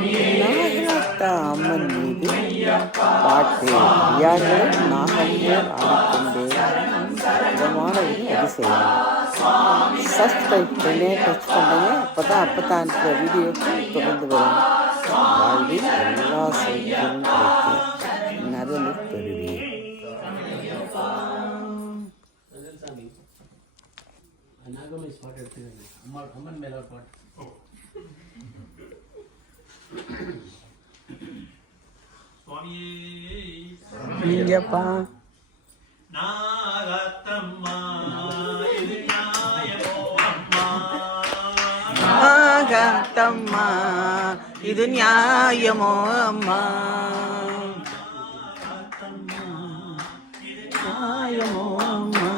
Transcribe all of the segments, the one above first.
நாகராத்த அம்மன் மீது பாட்டு யார்கள் நாகங்கள் ஆடிக்கொண்டே விதமான ஒரு அதிசயம். சப்ஸ்கிரைப் பண்ணி டச் பண்ணுங்க. அப்பதான் இருக்கிற வீடியோக்கு தொடர்ந்து வரும். வாழ்வில் எல்லா சௌகரியமும் கிடைத்து நலனை பெறுவீர். அம்மன் மேல ஒரு பாட்டு. நீங்கப்பா நாகத்தம்மா இது நியாயமோ அம்மா, நாகத்தம்மா இது நியாயமோ அம்மா, நியாயமோ அம்மா,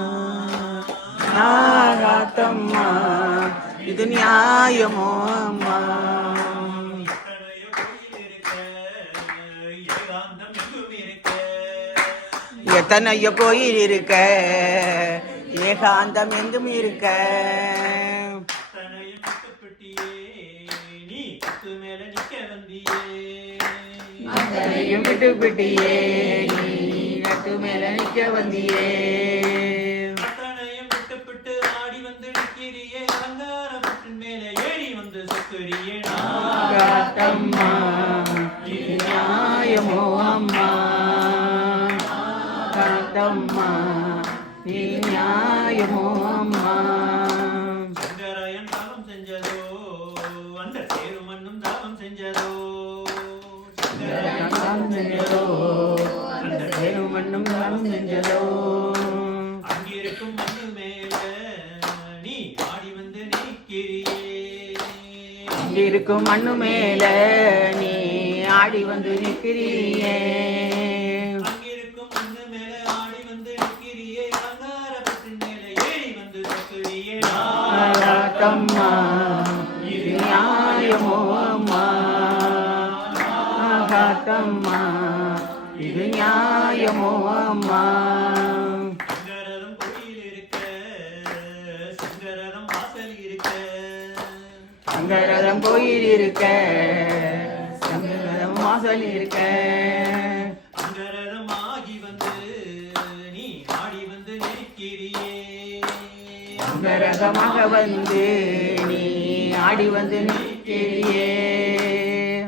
நாகத்தம்மா இது நியாயமோ அம்மா. எத்தனையோ கோயில் இருக்க ஏகாந்தம் எங்கும் இருக்க, விட்டு விட்டியே நீ நட்டு மேல நிக்க வந்தியே, விட்டுப்பட்டு ஆடி வந்து நிற்கிறியே அலங்காரப்பட்டு மேல ஏறி வந்து சொக்குறியே. நாகத்தம்மா இது நியாயமோ அம்மா, நாகத்தம்மா நீ நியாயமோ அம்மா. சங்கராயன் தானம் செஞ்சதோ அந்த தேரு மண்ணும் தானம் செஞ்சதோ, செஞ்சதோ அந்த தேரு மண்ணும் தானம் செஞ்சதோ, அங்கிருக்கும் மண்ணு மேல நீ ஆடி வந்து நிற்கிறியே, அங்கிருக்கும் மண்ணு மேல நீ ஆடி வந்து நிற்கிறியே, அங்கிருக்கும் மண்ணு மேல ஆடி வந்து நிற்கிறியே அலங்காரப்பட்டு மேல ஏறி வந்து சொக்குறியே. நாகத்தம்மா இது நியாயமோ அம்மா, நாகத்தம்மா இது நியாயமோ அம்மா. சங்கரதம் கோயில் இருக்க சங்கரதம் வாசல் இருக்க, சங்கரதம் கோயில் இருக்க சங்கரதம் வாசல் இருக்க, சங்கரதம் ஆகி வந்து நீ ஆடி வந்து நிற்கிறியே, சங்கரதமாக வந்து நீ ஆடி வந்து நிற்கிறியே,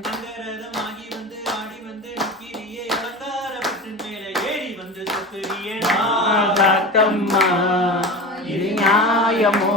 சங்கரதமாகி வந்து ஆடி வந்து நிற்கிறியே அலங்காரப்பட்டு மேல ஏறி வந்து சொக்குறியே. நாகத்தம்மா இது நியாயமோ